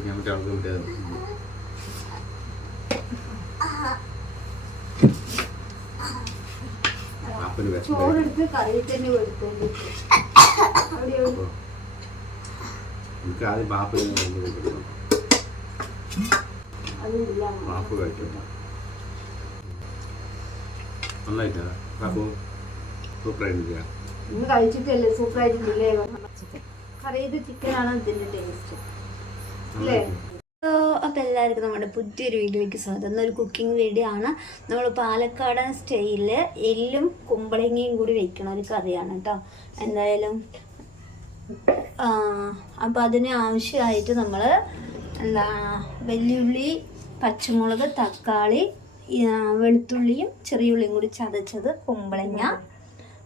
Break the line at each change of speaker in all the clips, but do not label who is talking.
ഞാൻ മറ്റേ ആൾക്ക് മറ്റേ
കറി
എനിക്ക് ആദ്യം ബാപ്പ് നന്നായിട്ടാ? പാപ്പു സൂപ്പറായിട്ടില്ല
ഇന്ന് കഴിച്ചിട്ടല്ലേ? സൂപ്പറായിട്ടില്ലേ? കറിയത് ചിക്കനാണ് ഇതിന്റെ ടേസ്റ്റ് അപ്പോൾ എല്ലാവർക്കും നമ്മുടെ പുതിയൊരു വീഡിയോയ്ക്ക് സ്വാഗതം. ഒരു കുക്കിംഗ് വീഡിയോ ആണ്. നമ്മൾ പാലക്കാടൻ സ്റ്റൈലിൽ എല്ലും കുമ്പളങ്ങയും കൂടി വെക്കണ ഒരു കറിയാണ് കേട്ടോ. എന്തായാലും അപ്പോൾ അതിന് ആവശ്യമായിട്ട് നമ്മൾ എന്താ വെല്ലുള്ളി പച്ചമുളക് തക്കാളി വെളുത്തുള്ളിയും ചെറിയ ഉള്ളിയും കൂടി ചതച്ചത് കുമ്പളങ്ങ.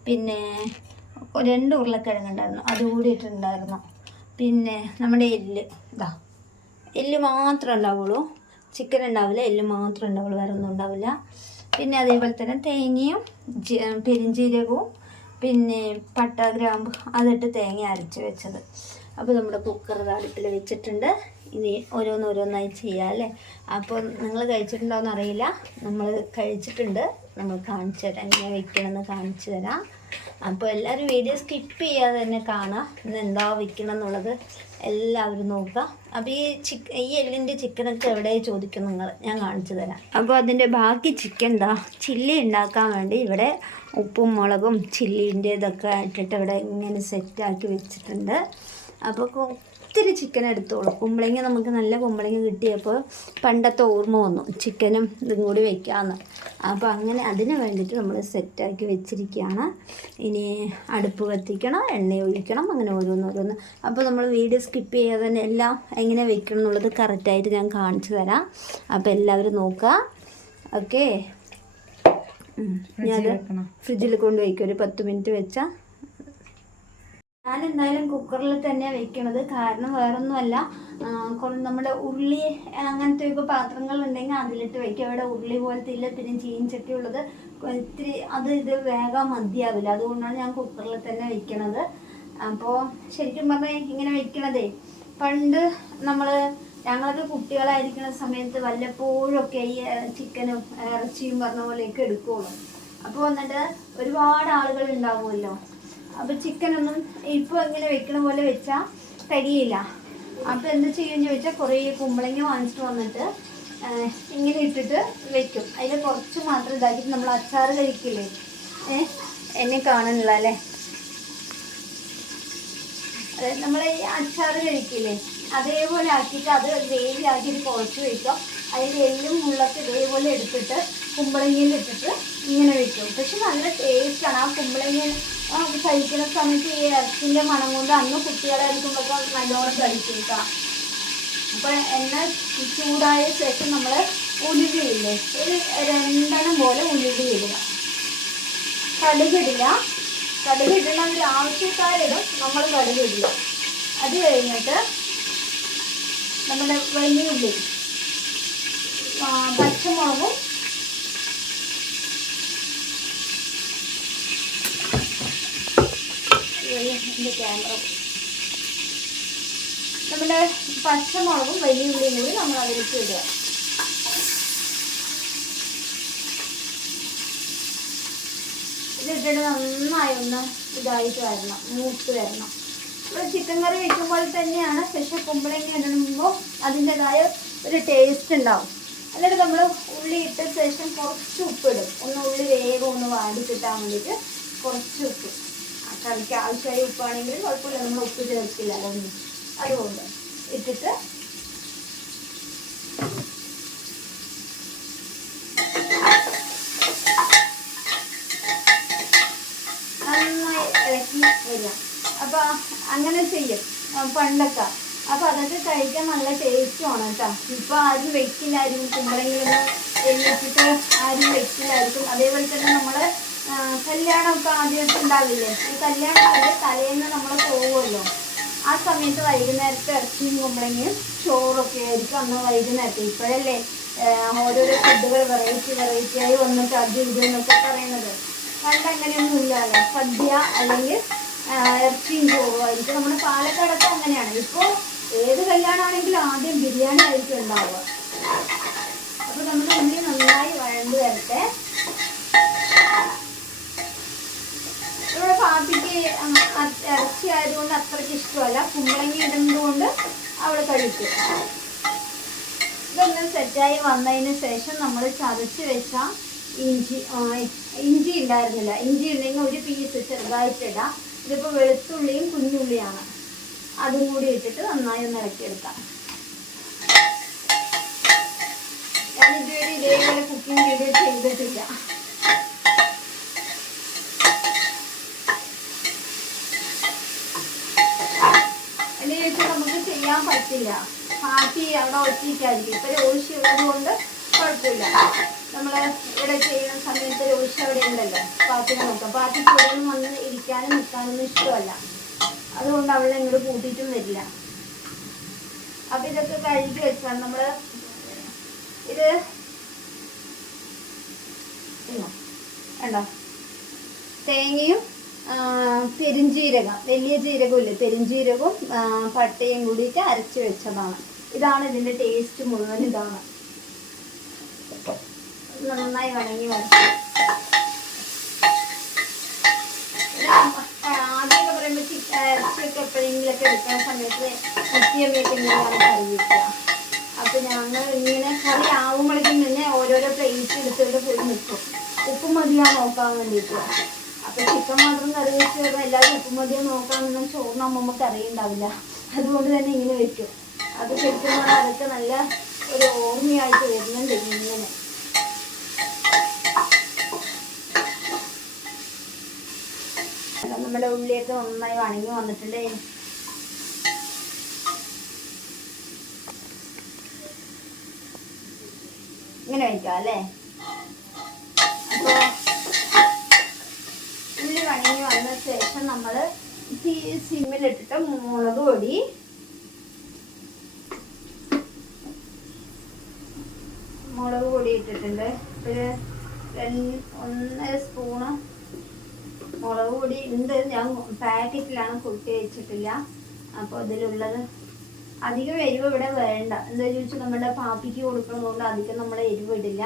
പിന്നെ രണ്ട് ഉരുളക്കിഴങ്ങുണ്ടായിരുന്നു അതുകൂടി ഇട്ടുണ്ടായിരുന്നു പിന്നെ നമ്മുടെ എല്ല്. ഇതാ എല്ല് മാത്രം ഉണ്ടാവുള്ളൂ. ചിക്കൻ ഉണ്ടാവില്ല എല്ല് മാത്രം ഉണ്ടാവുള്ളൂ വേറെ ഒന്നും ഉണ്ടാവില്ല. പിന്നെ അതേപോലെ തന്നെ തേങ്ങയും പെരിഞ്ചീരകവും പിന്നെ പട്ട ഗ്രാമ്പ് അതിട്ട് തേങ്ങ അരച്ച് വെച്ചത്. അപ്പോൾ നമ്മുടെ കുക്കർ അടുപ്പിൽ വെച്ചിട്ടുണ്ട്. ഇനി ഓരോന്നോരോന്നായി ചെയ്യാം അല്ലേ? അപ്പോൾ നിങ്ങൾ കഴിച്ചിട്ടുണ്ടോ എന്ന് അറിയില്ല. നമ്മൾ കഴിച്ചിട്ടുണ്ട്. നമ്മൾ കാണിച്ചു തരാം. എങ്ങനെ വെക്കണമെന്ന് കാണിച്ചു തരാം. അപ്പോൾ എല്ലാവരും വീഡിയോ സ്കിപ്പ് ചെയ്യാതെ തന്നെ കാണാം. ഇന്ന് എന്താ വിൽക്കണം എന്നുള്ളത് എല്ലാവരും നോക്കുക. അപ്പോൾ ഈ ചിക്ക ഈ എല്ലിന്റെ ചിക്കനൊക്കെ എവിടെ ചോദിക്കും നിങ്ങൾ? ഞാൻ കാണിച്ചു തരാം. അപ്പോൾ അതിന്റെ ബാക്കി ചിക്കൻ എന്താ? ചില്ലി ഉണ്ടാക്കാൻ വേണ്ടി ഇവിടെ ഉപ്പും മുളകും ചില്ലീന്റെ ഇതൊക്കെ ഇട്ടിട്ട് ഇവിടെ ഇങ്ങനെ സെറ്റാക്കി വെച്ചിട്ടുണ്ട്. അപ്പോൾ ഒത്തിരി ചിക്കൻ എടുത്തോളൂ. കുമ്പളങ്ങ നമുക്ക് നല്ല കുമ്പളങ്ങ കിട്ടിയപ്പോൾ പണ്ടത്തെ ഓർമ്മ വന്നു. ചിക്കനും ഇതും കൂടി വെക്കാമെന്ന് അപ്പോൾ അങ്ങനെ അതിന് വേണ്ടിയിട്ട് നമ്മൾ സെറ്റാക്കി വെച്ചിരിക്കുകയാണ് ഇനി അടുപ്പ് കത്തിക്കണം എണ്ണ ഒഴിക്കണം അങ്ങനെ ഓരോന്ന് ഓരോന്ന് അപ്പോൾ നമ്മൾ വീഡിയോ സ്കിപ്പ് ചെയ്യാതെ തന്നെ എല്ലാം എങ്ങനെ വെക്കണം എന്നുള്ളത് കറക്റ്റായിട്ട് ഞാൻ കാണിച്ചു തരാം. അപ്പോൾ എല്ലാവരും നോക്കുക. ഓക്കെ ഞാൻ ഫ്രിഡ്ജിൽ കൊണ്ട് വയ്ക്കും. ഒരു പത്ത് മിനിറ്റ് വെച്ചാൽ ഞാൻ എന്തായാലും കുക്കറിൽ തന്നെ വെക്കണത്. കാരണം വേറൊന്നുമല്ല നമ്മുടെ ഉള്ളി അങ്ങനത്തെ ഒക്കെ പാത്രങ്ങൾ ഉണ്ടെങ്കിൽ അതിലിട്ട് വെക്കുക അവിടെ ഉള്ളി പോലത്തെ ഇല്ല ഇത്തിരി ചീഞ്ചട്ടി ഉള്ളത്. ഇത്തിരി അത് ഇത് വേഗം മതിയാവില്ല. അതുകൊണ്ടാണ് ഞാൻ കുക്കറിൽ തന്നെ വെക്കണത്. അപ്പോൾ ശരിക്കും പറഞ്ഞാൽ ഇങ്ങനെ വെക്കണതേ. പണ്ട് നമ്മൾ ഞങ്ങളൊക്കെ കുട്ടികളായിരിക്കുന്ന സമയത്ത് വല്ലപ്പോഴൊക്കെ ഈ ചിക്കനും ഇറച്ചിയും പറഞ്ഞ പോലെയൊക്കെ എടുക്കുള്ളൂ അപ്പോൾ വന്നിട്ട് ഒരുപാട് ആളുകൾ ഉണ്ടാവുമല്ലോ. അപ്പൊ ചിക്കൻ ഒന്നും ഇപ്പൊ ഇങ്ങനെ വെക്കണ പോലെ വെച്ചാൽ തരിയില്ല. അപ്പൊ എന്ത് ചെയ്യുമെന്ന് ചോദിച്ചാൽ കുറേ കുമ്പളങ്ങ വാങ്ങിച്ചിട്ട് വന്നിട്ട് ഇങ്ങനെ ഇട്ടിട്ട് വെക്കും. അതിൽ കുറച്ച് മാത്രം ഇതാക്കിയിട്ട് നമ്മൾ അച്ചാർ കഴിക്കില്ലേ? എന്നെ കാണുന്നില്ല അല്ലേ? അതായത് നമ്മൾ ഈ അച്ചാർ കഴിക്കില്ലേ? അതേപോലെ ആക്കിയിട്ട് അത് ഗ്രേവി ആക്കിയിട്ട് കുറച്ച് വെക്കും. അതിൽ എല്ലും മുള്ളൊക്കെ ഇതേപോലെ എടുത്തിട്ട് കുമ്പളങ്ങയിൽ ഇട്ടിട്ട് ഇങ്ങനെ വെക്കും. പക്ഷെ നല്ല ടേസ്റ്റാണ് ആ കുമ്പളങ്ങ കഴിക്കുന്ന സമയത്ത് ഈ ഇറച്ചിന്റെ മണം കൊണ്ട് അന്ന് കുട്ടികളായിരിക്കുമ്പോൾ നല്ലോണം കഴിക്കുക അപ്പൊ എണ്ണ ചൂടായ ശേഷം നമ്മൾ ഉലുവയില്ലേ ഒരു രണ്ടെണ്ണം പോലെ ഉലുവ ഇടുക. കടുകിടില്ല കടുകിടണമെങ്കിൽ ആവശ്യക്കാരിടും നമ്മൾ കടുകിടില്ല അത് കഴിഞ്ഞിട്ട് നമ്മുടെ വലിയ ഉള്ളി പച്ചമുളകും എന്റെ ക്യാമറ നമ്മുടെ പച്ചമുളകും വലിയ ഉള്ളിയും കൂടി നമ്മൾ അതിലേക്ക് ഇടുക. ഇതിട്ടിട്ട് നന്നായി ഒന്ന് ഇതായിട്ട് വരണം മൂത്ത് വരണം. നമ്മൾ ചിക്കൻ കറി വെക്കുമ്പോൾ തന്നെയാണ് പക്ഷെ കുമ്പളങ്ങി ഇടുമ്പോൾ അതിന്റെതായ ഒരു ടേസ്റ്റ് ഉണ്ടാവും. എന്നിട്ട് നമ്മൾ ഉള്ളി ഇട്ട ശേഷം കുറച്ച് ഉപ്പിടും. ഒന്ന് ഉള്ളി വേഗം ഒന്ന് വാടി കിട്ടാൻ വേണ്ടിയിട്ട് കുറച്ച് ഉപ്പ്. കറിക്ക് ആവശ്യമായ ഉപ്പാണെങ്കിൽ കുഴപ്പമില്ല നമ്മൾ ഉപ്പ് ചേർക്കില്ല അതുകൊണ്ട് ഇട്ടിട്ട് നന്നായി ഇളക്കി വരിക. അപ്പൊ അങ്ങനെ ചെയ്യും. പണ്ടൊക്കെ. അപ്പൊ അതൊക്കെ കഴിക്കാൻ നല്ല ടേസ്റ്റുമാണ് കേട്ടോ ഇപ്പൊ ആരും വെക്കില്ലായിരിക്കും. കുമ്പളങ്ങിലൊന്നും എണ്ണിച്ചിട്ട് ആരും വെക്കില്ലായിരിക്കും. അതേപോലെ തന്നെ നമ്മൾ കല്യാണമൊക്കെ ആദ്യമൊക്കെ ഉണ്ടാവില്ലേ? ഈ കല്യാണത്തിന്റെ തലേന്ന് നമ്മൾ പോകുമല്ലോ ആ സമയത്ത് വൈകുന്നേരത്തെ ഇറച്ചിയും കുമ്പളങ്ങയും ചോറൊക്കെ ആയിരിക്കും അന്ന് വൈകുന്നേരത്തെ. ഇപ്പോഴല്ലേ ഓരോരോ ഫുഡുകൾ വെറൈറ്റി വെറൈറ്റി ആയി വന്നിട്ട് അത് ഇത് എന്നൊക്കെ പറയുന്നത്. പണ്ട് അങ്ങനെയൊന്നും ഇല്ലല്ലോ സദ്യ അല്ലെങ്കിൽ ഇറച്ചിയും ചോറും ആയിരിക്കും. നമ്മുടെ പാലക്കാടൊക്കെ അങ്ങനെയാണ്. ഇപ്പോൾ ഏത് കല്യാണമാണെങ്കിലും ആദ്യം ബിരിയാണി ആയിരിക്കും ഉണ്ടാവുക. അപ്പോൾ നമ്മുടെ ഉള്ളി നന്നായി വഴണ്ട് വരട്ടെ. ഇവിടെ പാപ്പിക്ക് ഇറച്ചി ആയതുകൊണ്ട് അത്രയ്ക്ക് ഇഷ്ടമല്ല. കുമ്പളങ്ങി ഇടുന്നതുകൊണ്ട് അവിടെ കഴിക്കും. ഇതെല്ലാം സെറ്റായി വന്നതിന് ശേഷം നമ്മൾ ചതച്ച് വെച്ച ഇഞ്ചി ഇഞ്ചി ഉണ്ടായിരുന്നില്ല. ഇഞ്ചി ഉണ്ടെങ്കിൽ ഒരു പീസ് ചെറുതായിട്ടിടാം ഇതിപ്പോൾ വെളുത്തുള്ളിയും കുഞ്ഞുള്ളിയാണ്. അതും കൂടി ഇട്ടിട്ട് നന്നായി ഒന്ന് ഇളക്കിയെടുക്കാം. ഞാൻ ഇതുവരെ ഇതേപോലെ കുക്കിംഗ് വീഡിയോ ചെയ്തിട്ടില്ല എന്നെ ചോദിച്ചാൽ നമുക്ക് ചെയ്യാൻ പറ്റില്ല. പാറ്റി അവിടെ ഒറ്റയ്ക്കായിരിക്കും. ഇപ്പം രോഷി ഉള്ളത് കൊണ്ട് കുഴപ്പമില്ല. നമ്മൾ ഇവിടെ ചെയ്യുന്ന സമയത്ത് രോഷി അവിടെ ഉണ്ടല്ലോ. പാത്തിനെ നോക്കാം പാത്തിക്ക് ചെയ്യാനും വന്ന് ഇരിക്കാനും നിൽക്കാനൊന്നും ഇഷ്ടമല്ല. അതുകൊണ്ട് അവളെ ഇങ്ങോട്ട് കൂട്ടിയിട്ടും വരില്ല. അപ്പം ഇതൊക്കെ കഴുകി വെച്ചാൽ നമ്മൾ ഇത് വേണ്ട തേങ്ങയും ആ, പെരുംജീരകം വലിയ ജീരകമില്ലേ? പെരുംജീരകവും ആ, പട്ടയും കൂടിയിട്ട് അരച്ച് വെച്ചതാണ്. ഇതാണ് ഇതിന്റെ ടേസ്റ്റ് മുഴുവൻ ഇതാണ്. നന്നായി വണങ്ങി ആദ്യമൊക്കെ പറയുമ്പോൾ ഇറച്ചിയൊക്കെ എപ്പോഴെങ്കിലൊക്കെ എടുക്കുന്ന സമയത്ത് നിത്യമൊക്കെ ഇങ്ങനെയാണ് കറി വെക്കുക അപ്പൊ ഞങ്ങൾ ഇങ്ങനെ കറി ആവുമ്പോഴേക്കും തന്നെ ഓരോരോ പ്ലേറ്റ് എടുത്തുകൊണ്ട് പോയി നിൽക്കും. ഉപ്പ് മതിയാ നോക്കാൻ വേണ്ടിയിട്ട്. അപ്പൊ ചിക്കൻ മാത്രം കറി വെച്ച് വരുമ്പോൾ എല്ലാവരും ഉപ്പും മതിയും നോക്കാമെന്നും ചോറിന് അമ്മമ്മക്ക് അറിയുണ്ടാവില്ല അതുകൊണ്ട് തന്നെ ഇങ്ങനെ വെക്കും. അത് ശരിക്കും അതൊക്കെ നല്ല ഒരു ഓർമ്മയായിട്ട് വരുന്നുണ്ട് ഇങ്ങനെ. നമ്മുടെ ഉള്ളിയൊക്കെ നന്നായി വണങ്ങി വന്നിട്ടുണ്ടേ. ഇങ്ങനെ വയ്ക്കാം അല്ലേ? അപ്പോ വണങ്ങി വന്ന ശേഷം നമ്മൾ സിമ്മിലിട്ടിട്ട് മുളക് പൊടി. മുളക് പൊടി ഇട്ടിട്ടുണ്ട്. ഒരു രണ്ട് ഒന്നര സ്പൂണ് മുളക് പൊടി ഉണ്ട്. ഞാൻ പാക്കറ്റിലാണ് കുട്ടി വെച്ചിട്ടില്ല. അപ്പോൾ ഇതിലുള്ളത് അധികം എരിവ് ഇവിടെ വേണ്ട. എന്താ ചോദിച്ചാൽ നമ്മുടെ പാപ്പിക്ക് കൊടുക്കുന്നതുകൊണ്ട് അധികം നമ്മൾ എരിവ് ഇടില്ല.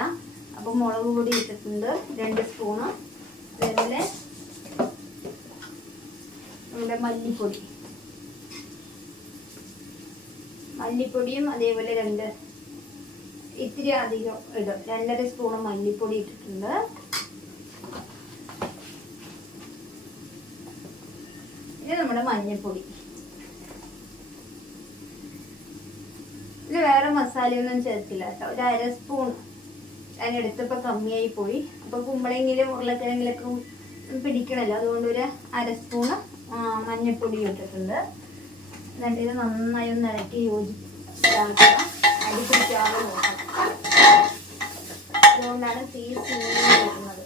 അപ്പോൾ മുളക് പൊടി ഇട്ടിട്ടുണ്ട്. രണ്ട് സ്പൂണ്. അതേപോലെ നമ്മുടെ മല്ലിപ്പൊടി. മല്ലിപ്പൊടിയും അതേപോലെ രണ്ട് ഇത്തിരി അധികം ഇടും. രണ്ടര സ്പൂൺ മല്ലിപ്പൊടി ഇട്ടിട്ടുണ്ട്. ഇത് നമ്മുടെ മഞ്ഞൾപ്പൊടി ഇത് വേറെ മസാലയൊന്നും ചേർത്തില്ല കേട്ടോ. ഒരു അര സ്പൂൺ ഞാൻ എടുത്തപ്പോൾ കമ്മിയായി പോയി. അപ്പോൾ കുമ്പളെങ്കിലും ഉരുളക്കിഴങ്ങിലൊക്കെ പിടിക്കണല്ലോ. അതുകൊണ്ട് ഒരു അര സ്പൂണ് മഞ്ഞൾപ്പൊടി ഇട്ടിട്ടുണ്ട്. എന്നിട്ട് ഇത് നന്നായി ഒന്ന് ഇളക്കി യോജിപ്പിക്കുക അടി പിടിക്കാതെ നോക്കണം. അതുകൊണ്ടാണ് തീ സിമ്മിൽ വരുന്നത്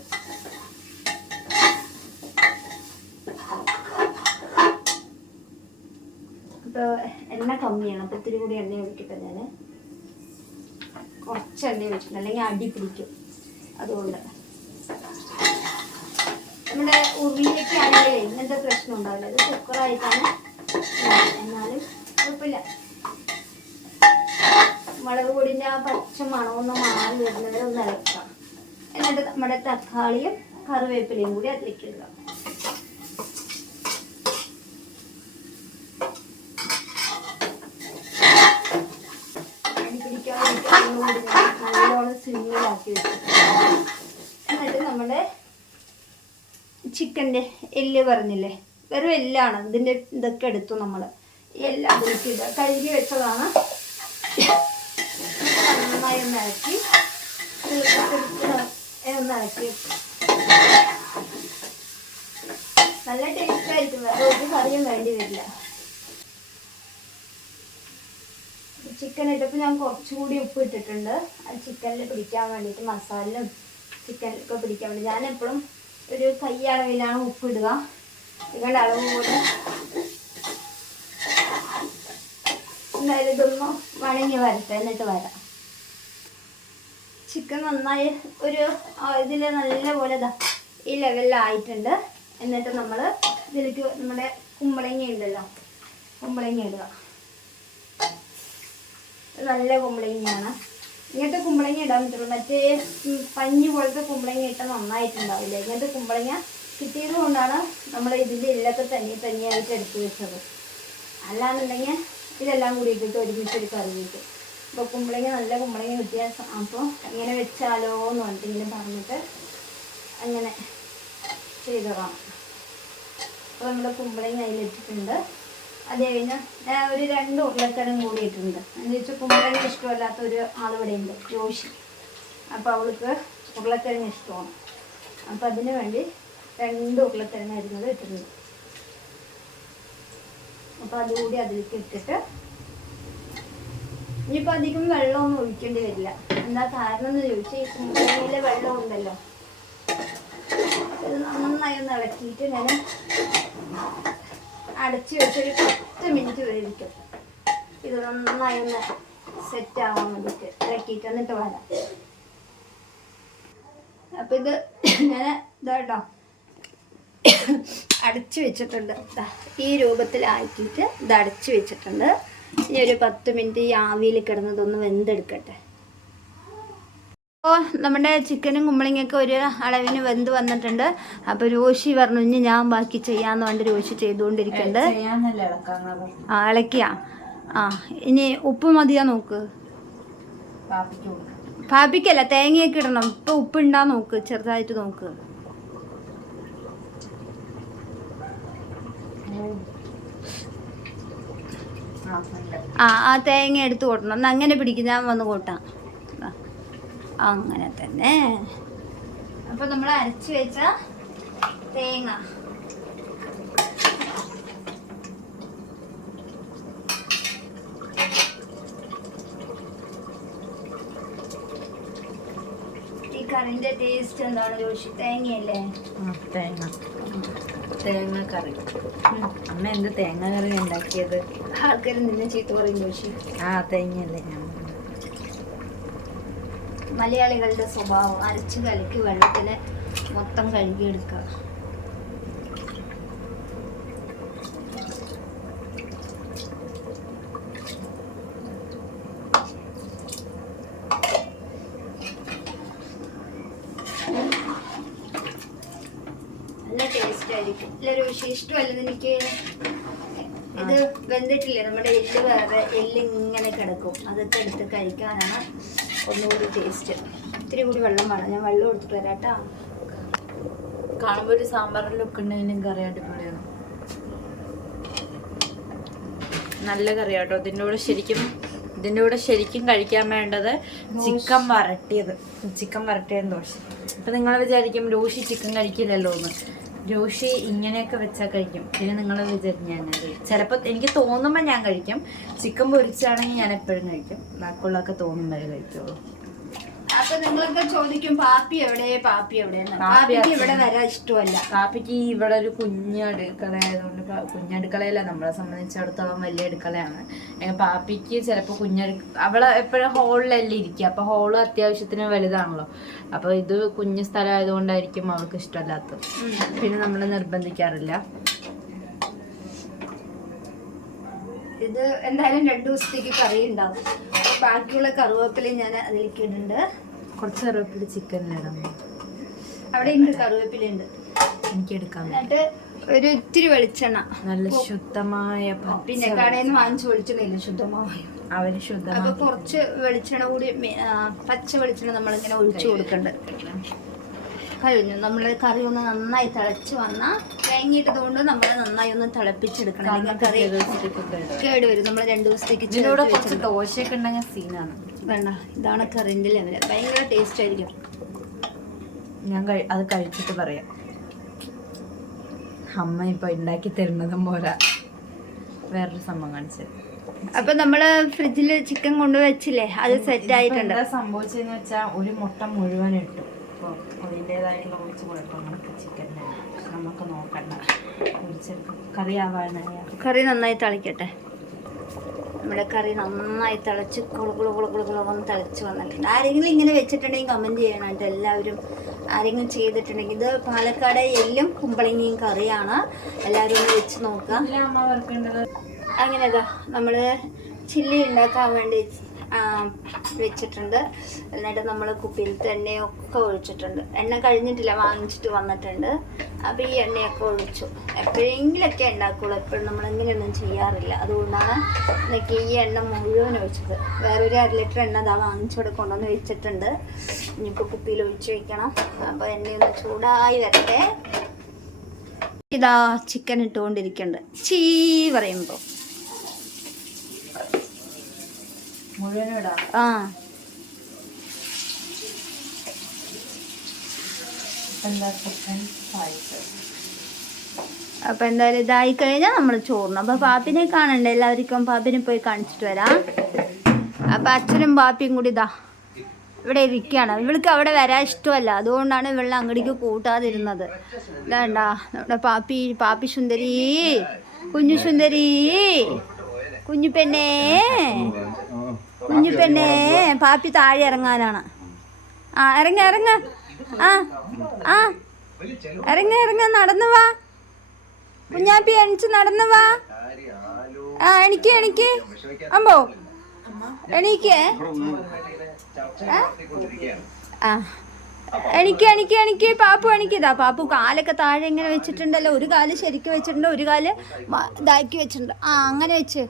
അപ്പോൾ എണ്ണ കമ്മിയാണ്. അപ്പോൾ ഇത്തിരി കൂടി എണ്ണ ഒഴിക്കട്ടെ ഞാൻ കുറച്ച് എണ്ണ ഒഴിച്ചിട്ടുണ്ട്. അല്ലെങ്കിൽ അടി പിടിക്കും. അതുകൊണ്ട്. നമ്മുടെ ഉരുളിയൊക്കെ ആണെങ്കിലേ ഇങ്ങനത്തെ പ്രശ്നം ഉണ്ടാവില്ല. ഇത് കുക്കറായിട്ടാണ് എന്നാലും കുഴപ്പമില്ല. മുളക് പൊടിന്റെ ആ പച്ച മണമൊന്ന് മാറി വരുന്നത് ഒന്ന് ഇളക്കാം. എന്നിട്ട് നമ്മുടെ തക്കാളിയും കറിവേപ്പിലയും കൂടി അതിലേക്ക് ഇടുക. നല്ലോണം സിമ്മിലാക്കി വെച്ചു എന്നിട്ട് നമ്മുടെ ചിക്കന്റെ എല്ല് പറഞ്ഞില്ലേ? വെറും എല്ലാണ്. ഇതിന്റെ ഇതൊക്കെ എടുത്തു നമ്മൾ എല്ലാം അതിലേക്ക് കഴുകി വെച്ചതാണ്. നന്നായി ഒന്ന് ഇളക്കി. നല്ല ടേസ്റ്റ് ആയിരിക്കും. വേറെ ഒരു കറിയും വേണ്ടി വരില്ല. ചിക്കൻ ഇട്ടപ്പോൾ ഞാൻ കുറച്ചുകൂടി ഉപ്പ് ഇട്ടിട്ടുണ്ട്. അത് ചിക്കനിൽ പിടിക്കാൻ വേണ്ടിയിട്ട് മസാലയും ചിക്കനിലൊക്കെ പിടിക്കാൻ വേണ്ടി. ഞാൻ എപ്പോഴും ഒരു കൈ അളവിലാണ് ഉപ്പ് ഇടുക. നിങ്ങളുടെ അളവ് കൂടെ എന്തായാലും ഇതൊന്ന് വണങ്ങി വരട്ടെ എന്നിട്ട് വരാം. ചിക്കൻ നന്നായി ഒരു ഇതിൽ നല്ല പോലെ ഇതാ ഈ ലെവലിലായിട്ടുണ്ട് എന്നിട്ട് നമ്മൾ ഇതിലേക്ക് നമ്മുടെ കുമ്പളങ്ങ ഉണ്ടല്ലോ കുമ്പളങ്ങ ഇടുക. നല്ല കുമ്പളങ്ങയാണ്. ഇങ്ങനത്തെ കുമ്പളങ്ങ ഇടാൻ പറ്റുള്ളൂ. മറ്റേ പഞ്ഞി പോലത്തെ കുമ്പളങ്ങ ഇട്ടാൽ നന്നായിട്ടുണ്ടാവില്ല? ഇങ്ങനത്തെ കുമ്പളങ്ങ കിട്ടിയത് കൊണ്ടാണ് നമ്മൾ ഇതിന്റെ എല്ലൊക്കെ തനി തനിയായിട്ട് എടുത്തു വെച്ചത്. അല്ലാന്നുണ്ടെങ്കിൽ ഇതെല്ലാം കൂടി ഇട്ടിട്ട് ഒരുമിച്ച് ഒരു കറി കിട്ടും അപ്പോൾ കുമ്പളങ്ങ നല്ല കുമ്പളങ്ങ കിട്ടിയ അപ്പോൾ ഇങ്ങനെ വെച്ചാലോ എന്ന് പറഞ്ഞിട്ട് ഇങ്ങനെ പറഞ്ഞിട്ട് അങ്ങനെ ചെയ്തതാണ്. അപ്പോൾ നമ്മുടെ കുമ്പളങ്ങ അതിലിട്ടിട്ടുണ്ട് അത് കഴിഞ്ഞ് ഒരു രണ്ട് ഉരുളക്കിഴങ്ങ് കൂടി ഇട്ടിട്ടുണ്ട് എന്ന് വെച്ചാൽ കുമ്പളങ്ങ ഇഷ്ടമല്ലാത്ത ഒരു ആളിവിടെ ഉണ്ട് ജോഷി. അപ്പോൾ അവൾക്ക് ഉരുളക്കിഴങ്ങ് ഇഷ്ടമാണ്. അപ്പം അതിന് വേണ്ടി രണ്ട് ഉരുളക്കിഴങ്ങ് അരിഞ്ഞത് ഇട്ടിട്ടുണ്ട്. അപ്പോൾ അതുകൂടി അതിലേക്ക് ഇട്ടിട്ട് ഇനിയിപ്പോൾ അധികം വെള്ളമൊന്നും ഒഴിക്കേണ്ടി വരില്ല. എന്താ കാരണം എന്ന് ചോദിച്ചാൽ ഈ കുമ്പളങ്ങയിലെ വെള്ളം ഉണ്ടല്ലോ. ഇത് നന്നായി ഒന്ന് ഇളക്കിയിട്ട് ഞാൻ അടച്ചു വെച്ചൊരു പത്ത് മിനിറ്റ് വേവിക്കും ഇത് നന്നായി ഒന്ന് സെറ്റ് ആവാൻ വേണ്ടിയിട്ട് ഇറക്കിയിട്ട് എന്നിട്ട് വരാം. അപ്പം ഇത് ഞാൻ ഇതാട്ടോ അടച്ചു വെച്ചിട്ടുണ്ട്. ഈ രൂപത്തിലാക്കിയിട്ട് ഇത് അടച്ചു വെച്ചിട്ടുണ്ട്. ഇനി ഒരു പത്ത് മിനിറ്റ് ഈ ആവിയിൽ കിടന്നതൊന്ന് വെന്തെടുക്കട്ടെ. അപ്പോൾ നമ്മുടെ ചിക്കനും കുമ്പളങ്ങയൊക്കെ ഒരു അളവിന് വെന്ത് വന്നിട്ടുണ്ട്. അപ്പോൾ രോശി പറഞ്ഞു ഇനി ഞാൻ ബാക്കി ചെയ്യാന്ന് വേണ്ടി രോശി ചെയ്തുകൊണ്ടിരിക്കുന്നുണ്ട്. ആ ഇളക്കിയ ആ ഇനി ഉപ്പ് മതിയാ നോക്ക്. പാപ്പിക്കല്ല തേങ്ങയൊക്കെ ഇടണം. ഇപ്പൊ ഉപ്പ് ഉണ്ടാ നോക്ക് ചെറുതായിട്ട് നോക്ക്.
ആ
ആ തേങ്ങ എടുത്ത് കൊട്ടണം. അങ്ങനെ പിടിക്കും ഞാൻ വന്ന് കൂട്ടാം. അങ്ങനെ തന്നെ. അപ്പൊ നമ്മൾ അരച്ചു വെച്ച തേങ്ങ. ഈ കറിന്റെ ടേസ്റ്റ് എന്താണ് ജോഷി? തേങ്ങയല്ലേ?
ആ തേങ്ങ. തേങ്ങ കറി. അമ്മ എന്ത് തേങ്ങ കറി ഉണ്ടാക്കിയത്?
ആൾക്കാർ നിന്നെ ചീത്ത പറയും ജോഷി.
ആ തേങ്ങയല്ലേ ഞാൻ
മലയാളികളുടെ സ്വഭാവം അരച്ച് കലക്കി വെള്ളത്തിൽ മൊത്തം കഴുകിയെടുക്കുക. നല്ല ടേസ്റ്റ് ആയിരിക്കും. എനിക്ക് ഇത് വെന്തിട്ടില്ലേ? നമ്മുടെ എല്ല് വേറെ എല്ല് ഇങ്ങനെ കിടക്കും. അതൊക്കെ എടുത്ത് കഴിക്കാനാണ്. ഒന്നുകൂടി ടേസ്റ്റ് ഇത്തിരി കൂടി വെള്ളം വേണം. ഞാൻ വെള്ളം കൊടുത്തിട്ട് വരാം കേട്ടോ.
കാണുമ്പോൾ ഒരു സാമ്പാറിൽ ലുക്ക് ഉണ്ടെങ്കിലും കറി അടിപൊളിയാണ് നല്ല കറിയാട്ടോ ഇതിന്റെ കൂടെ ശരിക്കും ഇതിന്റെ കൂടെ ശരിക്കും കഴിക്കാൻ വേണ്ടത് ചിക്കൻ വരട്ടിയത്. ചിക്കൻ വരട്ടിയത് ദോശ. അപ്പം നിങ്ങൾ വിചാരിക്കും ലൂഷി ചിക്കൻ കഴിക്കില്ലല്ലോ എന്ന് രോഷി ഇങ്ങനെയൊക്കെ വെച്ചാൽ കഴിക്കും. പിന്നെ നിങ്ങൾ വിചാരിച്ച് ഞാൻ കഴിക്കും. ചിലപ്പോൾ എനിക്ക് തോന്നുമ്പോൾ ഞാൻ കഴിക്കും. ചിക്കൻ പൊരിച്ചാണെങ്കിൽ ഞാൻ എപ്പോഴും കഴിക്കും. ബാക്കിയുള്ളതൊക്കെ തോന്നുമ്പോഴേ കഴിക്കുള്ളൂ.
അപ്പൊ നിങ്ങളൊക്കെ ചോദിക്കും പാപ്പി എവിടെ? പാപ്പി എവിടെ? പാപ്പിക്ക് ഇവിടെ വരാൻ ഇഷ്ടമല്ല.
പാപ്പിക്ക് ഇവിടെ ഒരു കുഞ്ഞ് അടുക്കള ആയതുകൊണ്ട് പ- കുഞ്ഞടുക്കളയല്ല നമ്മളെ സംബന്ധിച്ചിടത്തോളം വലിയ അടുക്കളയാണ്. പാപ്പിക്ക് ചിലപ്പോൾ കുഞ്ഞടു അവളെ എപ്പോഴും ഹോളിലല്ലേ ഇരിക്കുക. അപ്പൊ ഹോൾ അത്യാവശ്യത്തിന് വലുതാണല്ലോ. അപ്പൊ ഇത് കുഞ്ഞു സ്ഥലമായതുകൊണ്ടായിരിക്കും അവൾക്ക് ഇഷ്ടമല്ലാത്തത്. പിന്നെ നമ്മൾ നിർബന്ധിക്കാറില്ല.
ഇത് എന്തായാലും രണ്ടു ദിവസത്തേക്ക് കറി ഉണ്ടാവും ബാക്കിയുള്ള കറിവേപ്പില ഞാൻ അതിലേക്ക് ഇടുന്നുണ്ട്.
കുറച്ച് കറിവേപ്പില ചിക്കനിലിടാം
അവിടെ ഉണ്ട് കറിവേപ്പില ഉണ്ട്.
എനിക്ക് എടുക്കാൻ പറ്റും.
എന്നിട്ട് ഒരു ഇത്തിരി വെളിച്ചെണ്ണ.
നല്ല ശുദ്ധമായ
പിന്നെ കടയിൽ നിന്ന് വാങ്ങിച്ച് വെളിച്ചെണ്ണയില്ല ശുദ്ധമായ.
അവർ
അപ്പൊ
ശുദ്ധമായ
കുറച്ച് വെളിച്ചെണ്ണ കൂടി പച്ച വെളിച്ചെണ്ണ നമ്മളിങ്ങനെ ഒഴിച്ചു കൊടുക്കണ്ട്. കഴിഞ്ഞു. നമ്മൾ കറി ഒന്ന് നന്നായി തിളച്ച് വന്നാൽ തേങ്ങയിട്ടത് കൊണ്ട് നമ്മൾ നന്നായി ഒന്ന് തിളപ്പിച്ചെടുക്കണം. അല്ലെങ്കിൽ കറി കേട് വരും നമ്മൾ രണ്ടു ദിവസത്തേക്ക്
കുറച്ച് ദോശയൊക്കെ ഉണ്ടെങ്കിൽ സീനാണ്.
വേണ്ട ഇതാണ് കറിന്റെ ലെവൽ. ഭയങ്കര ടേസ്റ്റ് ആയിരിക്കും.
ഞാൻ അത് കഴിച്ചിട്ട് പറയാം. അമ്മ ഇപ്പൊ ഉണ്ടാക്കി തരുന്നതും പോരാ. വേറൊരു സംഭവം കാണിച്ചത്
അപ്പൊ നമ്മൾ ഫ്രിഡ്ജിൽ ചിക്കൻ കൊണ്ടുവച്ചില്ലേ? അത് സെറ്റ് ആയിട്ടുണ്ട്.
സംഭവിച്ചെന്ന് വെച്ചാൽ ഒരു മുട്ട മുഴുവൻ ഇട്ടു. അപ്പോൾ അതിന്റേതായിട്ടുള്ള കുറച്ച് കുഴപ്പങ്ങളൊക്കെ ചിക്കന്റെ നമുക്ക് നോക്കണ്ട. കുറച്ച് കറി ആവാനായി.
കറി നന്നായി തളിക്കട്ടെ. നമ്മുടെ കറി നന്നായി തിളച്ച് കുളു കുളു കുളു കുളു കുളു തിളച്ച് വന്നിട്ടുണ്ട്. ആരെങ്കിലും ഇങ്ങനെ വെച്ചിട്ടുണ്ടെങ്കിൽ കമന്റ് ചെയ്യണം അതിന്റെ എല്ലാവരും ആരെങ്കിലും ചെയ്തിട്ടുണ്ടെങ്കിൽ ഇത് പാലക്കാട് എല്ലും കുമ്പളങ്ങിയും കറിയാണ്. എല്ലാവരും ഒന്ന് വെച്ച് നോക്കുക. അങ്ങനെയതാ നമ്മൾ ചില്ലി ഉണ്ടാക്കാൻ വേണ്ടി വെച്ചിട്ടുണ്ട്. എന്നിട്ട് നമ്മൾ കുപ്പിയിലത്തെ എണ്ണയൊക്കെ ഒഴിച്ചിട്ടുണ്ട്. എണ്ണ കഴിഞ്ഞിട്ടില്ല വാങ്ങിച്ചിട്ട് വന്നിട്ടുണ്ട്. അപ്പോൾ ഈ എണ്ണയൊക്കെ ഒഴിച്ചു. എപ്പോഴെങ്കിലൊക്കെ ഉണ്ടാക്കുള്ളൂ. എപ്പോഴും നമ്മൾ എങ്ങനെയൊന്നും ചെയ്യാറില്ല. അതുകൊണ്ടാണ് എനിക്ക് ഈ എണ്ണ മുഴുവൻ ഒഴിച്ചത്. വേറൊരു അര ലിറ്റർ എണ്ണ അതാ വാങ്ങിച്ചോടെ കൊണ്ടുവന്ന് വെച്ചിട്ടുണ്ട്. ഇനിയിപ്പോൾ കുപ്പിയിൽ ഒഴിച്ച് വയ്ക്കണം അപ്പോൾ എണ്ണയൊന്ന് ചൂടായി വരട്ടെ. ഇതാ ചിക്കൻ ഇട്ടുകൊണ്ടിരിക്കുന്നുണ്ട്. ചീ പറയുമ്പോൾ
മുഴുവനും ഇടാം
ആ. അപ്പൊ എന്തായാലും ഇതായി കഴിഞ്ഞാൽ നമ്മൾ ചോറിന് അപ്പൊ പാപ്പിനെ കാണണ്ട എല്ലാവർക്കും പാപ്പിനെ പോയി കാണിച്ചിട്ട് വരാം. അപ്പൊ അച്ഛനും പാപ്പിയും കൂടി ഇതാ ഇവിടെ ഇരിക്കുകയാണ്. ഇവൾക്ക് അവിടെ വരാൻ ഇഷ്ടമല്ല. അതുകൊണ്ടാണ് ഇവളെ അങ്ങടിക്ക് കൂട്ടാതിരുന്നത്. ഇതാണ്ട നമ്മുടെ പാപ്പി പാപ്പി സുന്ദരി കുഞ്ഞു സുന്ദരി കുഞ്ഞു പെണ്ണേ. കുഞ്ഞു പെണ്ണേ പാപ്പി താഴെ ഇറങ്ങാനാണ്. ആ ഇറങ്ങ ഇറങ്ങ. ആ ആ. ഇറങ്ങ ഇറങ്ങ നടന്നു വാ. കുഞ്ഞാപ്പി എണിച്ച് നടന്നു വാ. ആ എണിക്ക് എണിക്ക്. അമ്പോ എണീക്ക്? ആ? എണിക്ക് എണിക്ക് എണിക്ക്. പാപ്പു എണിക്കതാ പാപ്പു കാലൊക്കെ താഴെ ഇങ്ങനെ വെച്ചിട്ടുണ്ടല്ലോ. ഒരു കാൽ ശരിക്കും വെച്ചിട്ടുണ്ട് ഒരു കാൽ ഇതാക്കി വെച്ചിട്ടുണ്ട്. ആ അങ്ങനെ വെച്ച്.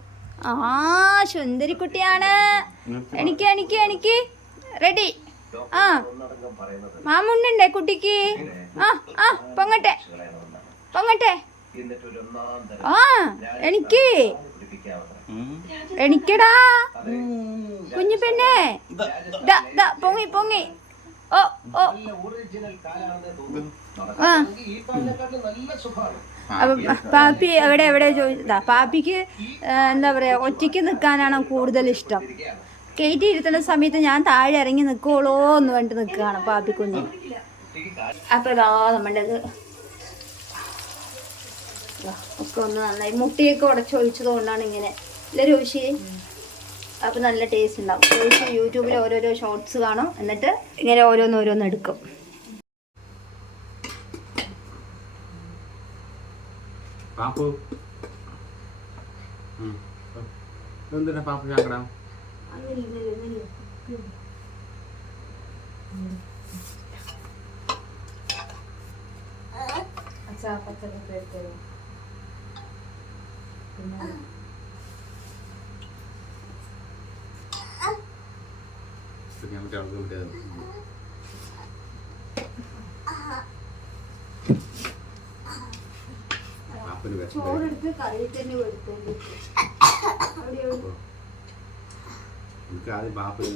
ആ സുന്ദരി കുട്ടിയാണ് എനിക്ക് എനിക്ക് എണിക്ക്. റെഡി ആ. മാമുണ്ടേ കുട്ടിക്ക്. ആ ആ പൊങ്ങട്ടെ. പൊങ്ങട്ടെ. ആ എനിക്ക് എനിക്കടാ കുഞ്ഞു പെണ്ണേ. പൊങ്ങി പൊങ്ങി. ഓ ഓ. ആ. അപ്പൊ പാപ്പി എവിടെ എവിടെ ചോദിച്ചതാ പാപ്പിക്ക് എന്താ പറയാ ഒറ്റയ്ക്ക് നിൽക്കാനാണ് കൂടുതൽ ഇഷ്ടം. കയറ്റി ഇരുത്തുന്ന സമയത്ത് ഞാൻ താഴെ ഇറങ്ങി നിൽക്കുള്ളൂ എന്ന് വേണ്ടി നിൽക്കുകയാണ് പാപ്പി കുഞ്ഞ് അപ്പൊ ഇതാ ദാ, ഒക്കെ ഒന്ന് നന്നായി മുട്ടിയൊക്കെ ഉടച്ചൊഴിച്ചത് കൊണ്ടാണ് ഇങ്ങനെ. ഇല്ല രോഷി അപ്പൊ നല്ല ടേസ്റ്റ് ഉണ്ടാവും. ചോദിച്ച് യൂട്യൂബിൽ ഓരോരോ ഷോർട്സ് കാണും. എന്നിട്ട് ഇങ്ങനെ ഓരോന്നോരോന്ന് ഓരോന്ന് എടുക്കും.
പാപ്പു. ഉം. എന്തിനാ പാപ്പു ചാക്കടാ?
അച്ഛാ പച്ചക്കറി പിന്നെ
ഞാൻ മറ്റേ ആൾക്ക് മറ്റേ പാപ്പിന് വിഷം
ചോറെടുത്ത് കറി തന്നെ കൊടുത്തോണ്ട് കിട്ടിയത്
എനിക്ക് ആദ്യം ബാപ്പിന്.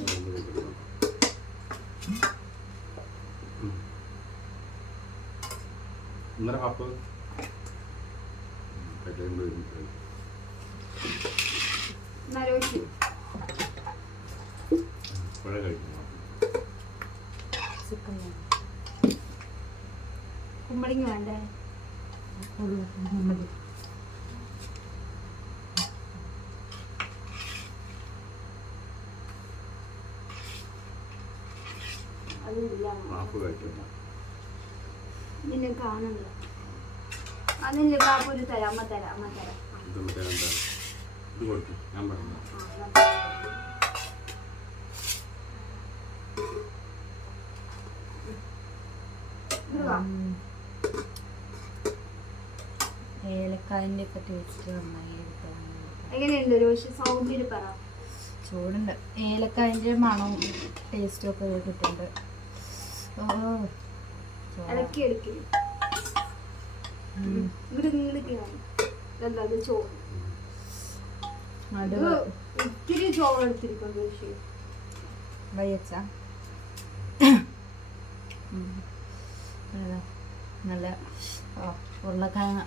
ഇന്നലെ പാപ്പ് കല്യാണം കഴിഞ്ഞിട്ട്
എന്നാ രോഷി
ഇപ്പോഴേ കഴിക്കും പാപ്പ്
ചിക്കൻ
കുമ്പളിങ് വേണ്ടേ?
കഴിച്ചില്ല
നിന്നെ കാണുന്നില്ല. അതില്ലേ ബാബു ഒരു തരാം. അമ്മ തരാം അമ്മ തരാം.
ഇത് ഞാൻ പറഞ്ഞു
ഒക്കെ ടേസ്റ്റ് നന്നായി എടുക്കാൻ
എങ്ങനെയുണ്ട്? രോഷി സൗണ്ടിൽ പറ.
ചൂടുണ്ട്. ഏലക്കായന്റെ മണവും ടേസ്റ്റും ഒക്കെ കിട്ടുന്നുണ്ട്. ഓ ചോറ്.
ചോറ്
അത്
ഇത് ഇത്തിരി ചോറ് എടുത്തിരിക്കും രോഷി
വയ്യച്ച നല്ല ഉരുളക്കിഴങ്ങ്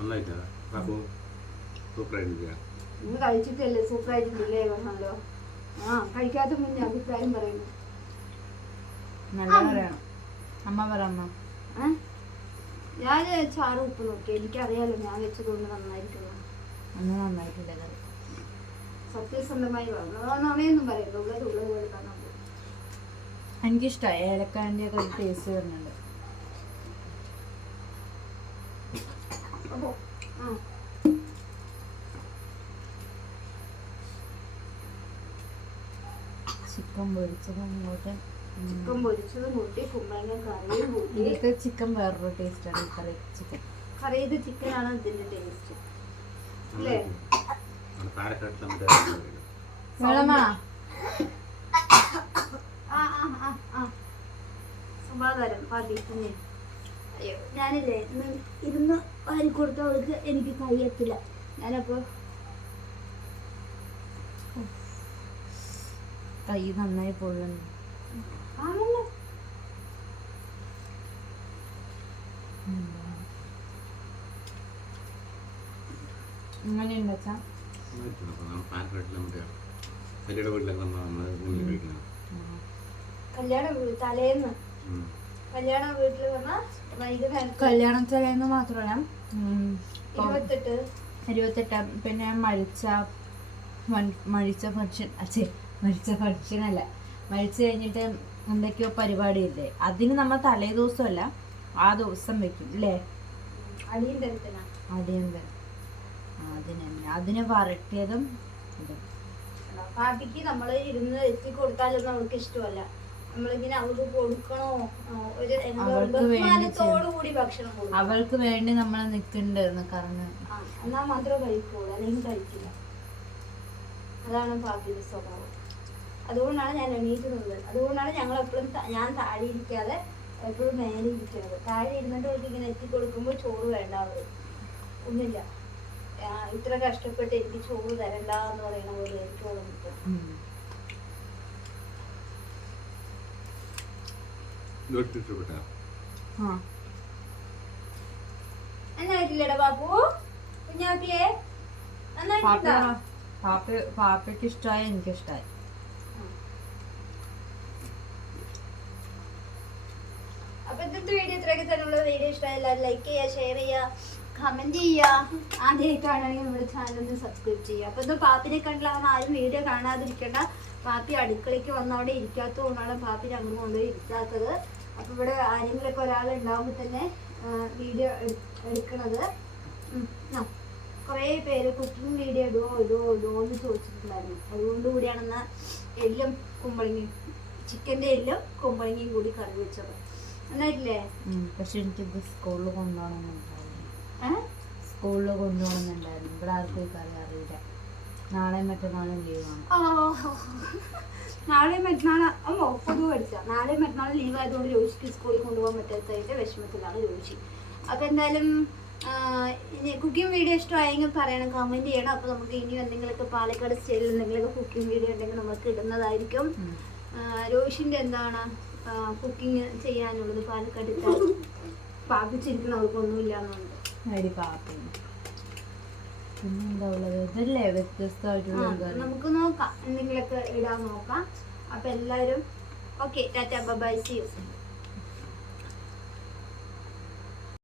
നന്നായിട്ടാ സൂപ്പറായിട്ടില്ല
ഇന്ന് കഴിച്ചിട്ടല്ലേ? സൂപ്പറായിട്ടില്ലേ പറഞ്ഞല്ലോ. ആ കഴിക്കാത്ത മുന്നേ അഭിപ്രായം പറയുന്നു.
നല്ല പറയണം അമ്മ?
ഞാൻ ചാറ് ഉപ്പ് നോക്കി. എനിക്കറിയാലോ ഞാൻ വെച്ചതുകൊണ്ട് നന്നായിട്ടുള്ള
അന്ന് നന്നായിട്ടില്ല കറി.
സത്യസന്ധമായി ഉള്ളത് ഉള്ളത് പോലെ.
എനിക്കിഷ്ടമായി ഏലക്കായന്റെ ഒക്കെ ടേസ്റ്റ് വരുന്നുണ്ട്. ചിക്കൻ പൊരിച്ചത് ഇങ്ങോട്ട്
ചിക്കൻ പൊരിച്ചത് കൂട്ടി കുമ്പളങ്ങ കറിയും കൂട്ടി.
ഇതൊക്കെ ചിക്കൻ വേറൊരു ടേസ്റ്റാണ് കറി ചിക്കൻ.
കറിയത് ചിക്കനാണ് ഇതിന്റെ ടേസ്റ്റ് അല്ലേ? സമാധാനം പാതി ഞാനില്ലേ ഇരുന്ന് വാരി കൊടുത്ത അവൾക്ക് എനിക്ക് കഴിയത്തില്ല. ഞാനപ്പോ
കൈ നന്നായി പൊള്ളുന്നു
ആണല്ലോ.
അച്ഛാ.
കല്യാണ തലേന്ന്. കല്യാണ വീട്ടിൽ പറഞ്ഞാൽ വൈകുന്നേരം
കല്യാണത്തിലേന്ന് മാത്രമല്ല.
ഇരുപത്തെട്ട്.
ഇരുപത്തെട്ട്. പിന്നെ മരിച്ച മരിച്ച ഫംഗ്ഷൻ അച്ഛേ മരിച്ച ഫംഗ്ഷൻ അല്ല മരിച്ചു കഴിഞ്ഞിട്ട് എന്തൊക്കെയോ പരിപാടി ഇല്ലേ അതിന് നമ്മൾ തലേ ദിവസമല്ല ആ ദിവസം വെക്കും അല്ലേ
അടിയും തരത്തിനാണ്
അടിയന്തരം. അതിന് അതിന് വരട്ടിയതും
പാപ്പിക്ക് നമ്മൾ ഇരുന്ന് എത്തി കൊടുത്താലൊന്നും അവൾക്ക് ഇഷ്ടമല്ല. നമ്മളിങ്ങനെ അവൾക്ക് കൊടുക്കണോ? ഒരു എന്താ
അവൾക്ക് വേണ്ടി
ബഹുമാനത്തോടു കൂടി ഭക്ഷണം കൊടുക്കണം.
അവൾക്ക് വേണ്ടി നമ്മൾ നിൽക്കുന്നുണ്ടെന്ന് കാരണം
ആ, എന്നാ മാത്രമേ കഴിക്കുള്ളൂ അല്ലെങ്കിൽ കഴിക്കില്ല. അതാണ് പാപ്പിയുടെ സ്വഭാവം. അതുകൊണ്ടാണ് ഞാൻ എണീറ്റ് നിന്നത് അതുകൊണ്ടാണ് ഞങ്ങൾ എപ്പോഴും ഞാൻ താഴെ ഇരിക്കാതെ എപ്പോഴും മേലെ ഇരിക്കുന്നത്. താഴെ ഇരുന്നിട്ട് അവർക്ക് ഇങ്ങനെ എത്തിക്കൊടുക്കുമ്പോൾ ചോറ് വേണ്ട അവർ. ഒന്നുമില്ല. ഇത്ര കഷ്ടപ്പെട്ട് എനിക്ക് ചോറ് തരണ്ട എന്ന് പറയുന്ന പോലെ എനിക്ക് തോന്നിട്ട്
ആ.
എന്നായിട്ടില്ലടാ ബാപ്പു? കുഞ്ഞാപ്പിയെ?
പാപ്പ പാപ്പയ്ക്ക് ഇഷ്ടമായി എനിക്ക് ഇഷ്ടമായി
അപ്പൊ ഇന്നത്തെ വീഡിയോ ഇത്രയൊക്കെ തന്നെയുള്ള വീഡിയോ ഇഷ്ടമായി. എല്ലാവരും ലൈക്ക് ചെയ്യുക ഷെയർ ചെയ്യുക കമന്റ് ചെയ്യുക. ആദ്യമായിട്ടാണെങ്കിൽ നമ്മുടെ ചാനൽ ഒന്ന് സബ്സ്ക്രൈബ് ചെയ്യുക. അപ്പൊ ഇത് പാപ്പിനെ കണ്ടില്ലാന്ന് ആരും വീഡിയോ കാണാതിരിക്കേണ്ട. പാപ്പി അടുക്കളയ്ക്ക് വന്നവിടെ അവിടെ ഇരിക്കാത്തത് കൊണ്ടാണ് കൊണ്ടുപോയി ഇരുത്താത്തത് അപ്പൊ ഇവിടെ ആരെങ്കിലുമൊക്കെ ഒരാൾ ഉണ്ടാകുമ്പോൾ തന്നെ വീഡിയോ എടുക്കണത്. കുറേ പേര് കുക്കിംഗ് വീഡിയോ ഇടുവോ ഇടുവോ ഇടുവോ എന്ന് ചോദിച്ചിട്ടുണ്ടായിരുന്നു. അതുകൊണ്ട് കൂടിയാണെന്ന് എല്ലും കുമ്പളങ്ങി ചിക്കന്റെ എല്ലും കുമ്പളങ്ങിയും കൂടി കറി വെച്ചത്. എന്നായിട്ടില്ലേ
ഉം. പക്ഷെ എനിക്കിത് സ്കൂളിൽ കൊണ്ടുപോകണമെന്നുണ്ടായിരുന്നു സ്കൂളിൽ കൊണ്ടുപോകണമെന്നുണ്ടായിരുന്നു ഇവിടെ ആർക്കും കറി അറിയില്ല. നാളെ മറ്റന്നാളും ലീവാണ്
നാളെ മറ്റന്നാൾ അമ്മ പൊതുവെ പഠിച്ച. നാളെ മറ്റന്നാൾ ലീവ് ആയതുകൊണ്ട് രോഷിക്ക് സ്കൂളിൽ കൊണ്ടുപോകാൻ പറ്റാത്തതിന്റെ വിഷമത്തിലാണ് രോഷി അപ്പൊ എന്തായാലും ഇനി കുക്കിംഗ് വീഡിയോ ഇഷ്ടമായെങ്കിൽ പറയണം കമന്റ് ചെയ്യണം. അപ്പൊ നമുക്ക് ഇനി എന്തെങ്കിലുമൊക്കെ പാലക്കാട് സ്റ്റൈലിൽ എന്തെങ്കിലുമൊക്കെ കുക്കിംഗ് വീഡിയോ ഉണ്ടെങ്കിൽ നമുക്ക് ഇടുന്നതായിരിക്കും. രോഹിഷിന്റെ രോഷിന്റെ എന്താണ് കുക്കിംഗ് ചെയ്യാനുള്ളത് പാലക്കാട് പാപിച്ചിരിക്കണം അവർക്കൊന്നുമില്ല എന്നുണ്ട്
അടി ഉള്ളത്? ഇതല്ലേ വ്യത്യസ്തമായിട്ടുള്ള
നമുക്ക് നോക്കാം. എന്തെങ്കിലുമൊക്കെ ഇടാൻ നോക്കാം. അപ്പൊ എല്ലാരും okay tata bye see you.